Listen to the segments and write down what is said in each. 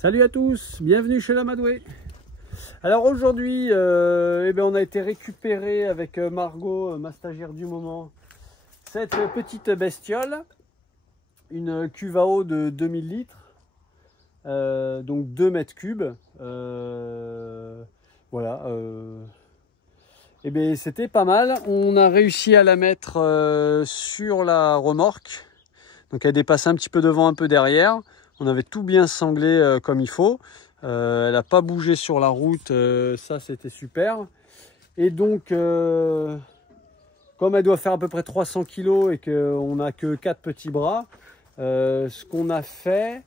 Salut à tous, bienvenue chez l'Amadoué. Alors aujourd'hui, on a été récupéré avec Margot, ma stagiaire du moment, cette petite bestiole, une cuve à eau de 2000 litres, donc 2 mètres cubes. Voilà. C'était pas mal. On a réussi à la mettre sur la remorque, donc elle dépassait un petit peu devant, un peu derrière. On avait tout bien sanglé comme il faut. Elle n'a pas bougé sur la route, ça c'était super. Et donc, comme elle doit faire à peu près 300 kg et qu'on n'a que 4 petits bras, ce qu'on a fait,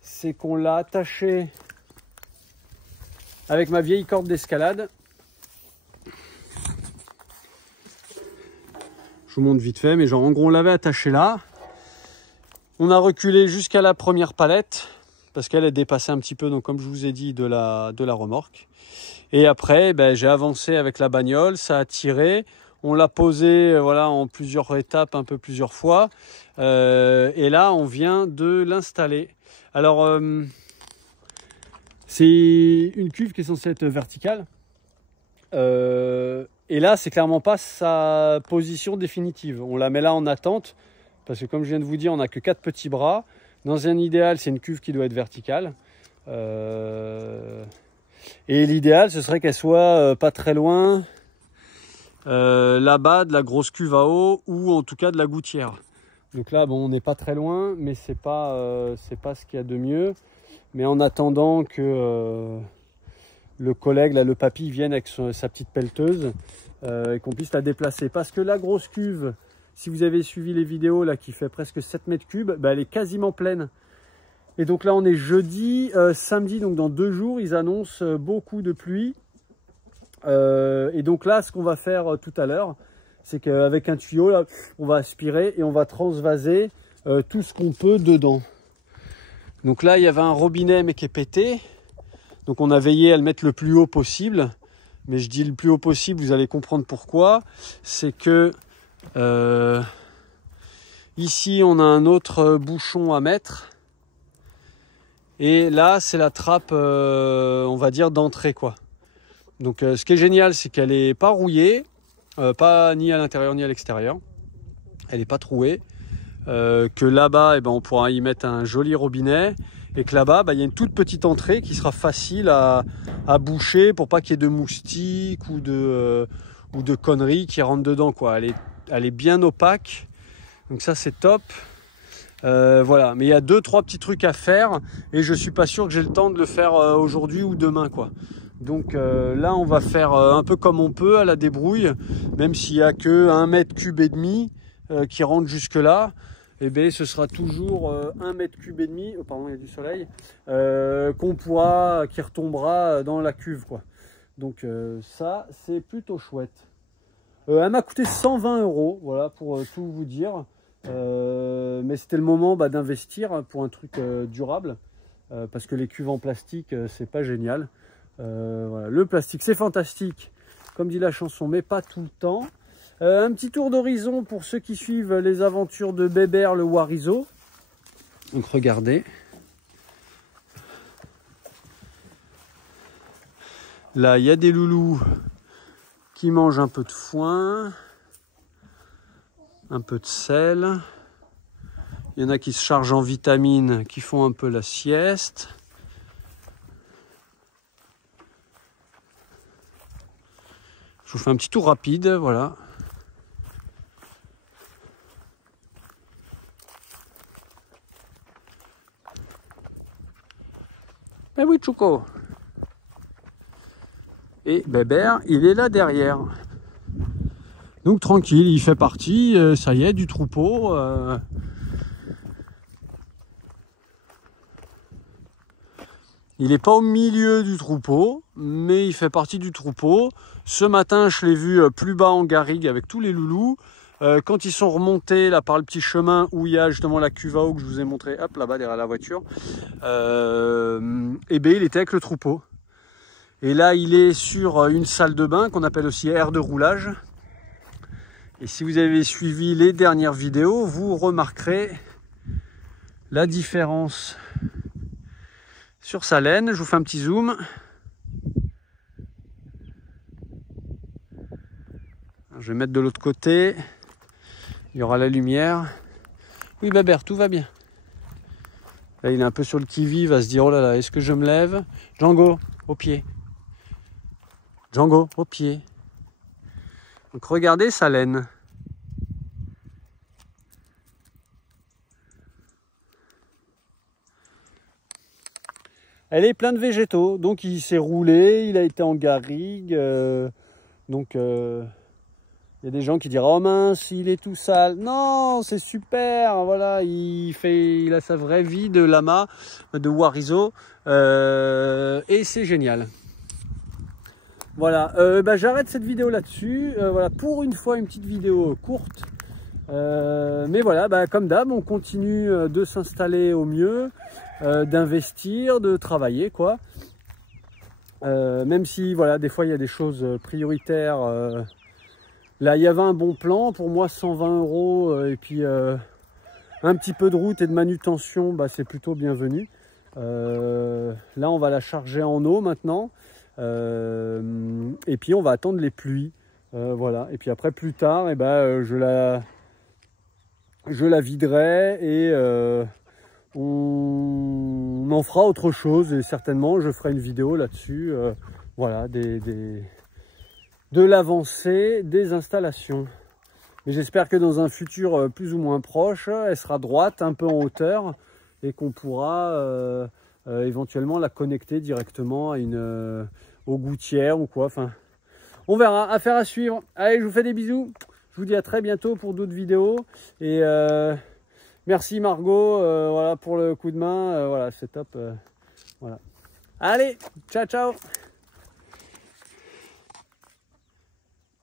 c'est qu'on l'a attachée avec ma vieille corde d'escalade. Je vous montre vite fait, mais genre en gros on l'avait attachée là. On a reculé jusqu'à la première palette parce qu'elle est dépassée un petit peu, donc comme je vous ai dit, de la remorque. Et après, j'ai avancé avec la bagnole, ça a tiré. On l'a posé voilà, en plusieurs étapes, un peu plusieurs fois. Et là, on vient de l'installer. Alors, c'est une cuve qui est censée être verticale. Et là, c'est clairement pas sa position définitive. On la met là en attente. Parce que comme je viens de vous dire, on n'a que 4 petits bras. Dans un idéal, c'est une cuve qui doit être verticale. Et l'idéal, ce serait qu'elle soit pas très loin là-bas de la grosse cuve à eau ou en tout cas de la gouttière. Donc là, bon, on n'est pas très loin, mais c'est pas ce qu'il y a de mieux. Mais en attendant que le collègue, là, le papy, vienne avec sa petite pelleteuse et qu'on puisse la déplacer. Parce que la grosse cuve, si vous avez suivi les vidéos là, qui fait presque 7 mètres cubes, elle est quasiment pleine. Et donc là on est jeudi, samedi, donc dans 2 jours, ils annoncent beaucoup de pluie. Et donc là, ce qu'on va faire tout à l'heure, c'est qu'avec un tuyau, là, on va aspirer et on va transvaser tout ce qu'on peut dedans. Donc là, il y avait un robinet mais qui est pété. Donc on a veillé à le mettre le plus haut possible. Mais je dis le plus haut possible, vous allez comprendre pourquoi. C'est que ici, on a un autre bouchon à mettre. Et là, c'est la trappe, on va dire, d'entrée, quoi. Donc, ce qui est génial, c'est qu'elle n'est pas rouillée, pas ni à l'intérieur ni à l'extérieur. Elle n'est pas trouée. Que là-bas, on pourra y mettre un joli robinet. Et que là-bas, il y a une toute petite entrée qui sera facile à boucher pour pas qu'il y ait de moustiques ou de conneries qui rentrent dedans, quoi. Elle est bien opaque. Donc ça, c'est top. Voilà, mais il y a 2-3 petits trucs à faire et je suis pas sûr que j'ai le temps de le faire aujourd'hui ou demain, quoi. Donc là on va faire un peu comme on peut à la débrouille, même s'il y a que 1 mètre cube et demi qui rentre jusque là, ce sera toujours 1 mètre cube et demi, oh, pardon, il y a du soleil, qui retombera dans la cuve, quoi. Donc ça c'est plutôt chouette. Elle m'a coûté 120 €, voilà, pour tout vous dire. Mais c'était le moment d'investir pour un truc durable, parce que les cuves en plastique, c'est pas génial. Voilà. Le plastique, c'est fantastique, comme dit la chanson, mais pas tout le temps. Un petit tour d'horizon pour ceux qui suivent les aventures de Bébert le Wariso. Donc regardez. Là, il y a des loulous qui mangent un peu de foin, un peu de sel. Il y en a qui se chargent en vitamines, qui font un peu la sieste. Je vous fais un petit tour rapide, voilà. Eh oui, Choco. Et Bébert, il est là derrière. Donc tranquille, il fait partie, ça y est, du troupeau. Il n'est pas au milieu du troupeau, mais il fait partie du troupeau. Ce matin, je l'ai vu plus bas en garrigue avec tous les loulous. Quand ils sont remontés là par le petit chemin où il y a justement la cuve à eau que je vous ai montré, hop là-bas derrière la voiture, il était avec le troupeau. Et là, il est sur une salle de bain qu'on appelle aussi aire de roulage. Et si vous avez suivi les dernières vidéos, vous remarquerez la différence sur sa laine. Je vous fais un petit zoom. Je vais mettre de l'autre côté. Il y aura la lumière. Oui, Babert, tout va bien. Là, il est un peu sur le qui-vive, à se dire, oh là là, est-ce que je me lève? Django, au pied. Django, au pied. Donc, regardez sa laine. Elle est pleine de végétaux, donc il s'est roulé, il a été en garrigue. Il y a des gens qui diront, oh mince, il est tout sale. Non, c'est super, voilà, il a sa vraie vie de lama, de Warizo, et c'est génial. Voilà, j'arrête cette vidéo là-dessus. Voilà, pour une fois, une petite vidéo courte. Mais voilà, comme d'hab, on continue de s'installer au mieux, d'investir, de travailler, quoi. Même si, voilà, des fois, il y a des choses prioritaires. Là, il y avait un bon plan, pour moi 120 € et puis un petit peu de route et de manutention, c'est plutôt bienvenu. Là, on va la charger en eau maintenant et puis on va attendre les pluies. Voilà, et puis après plus tard, je la viderai et on en fera autre chose et certainement je ferai une vidéo là-dessus. Voilà, de l'avancée des installations. Mais j'espère que dans un futur plus ou moins proche, elle sera droite, un peu en hauteur, et qu'on pourra éventuellement la connecter directement à aux gouttières ou quoi. Enfin, on verra, affaire à suivre. Allez, je vous fais des bisous. Je vous dis à très bientôt pour d'autres vidéos. Et merci Margot, voilà, pour le coup de main. Voilà, c'est top. Voilà. Allez, ciao, ciao.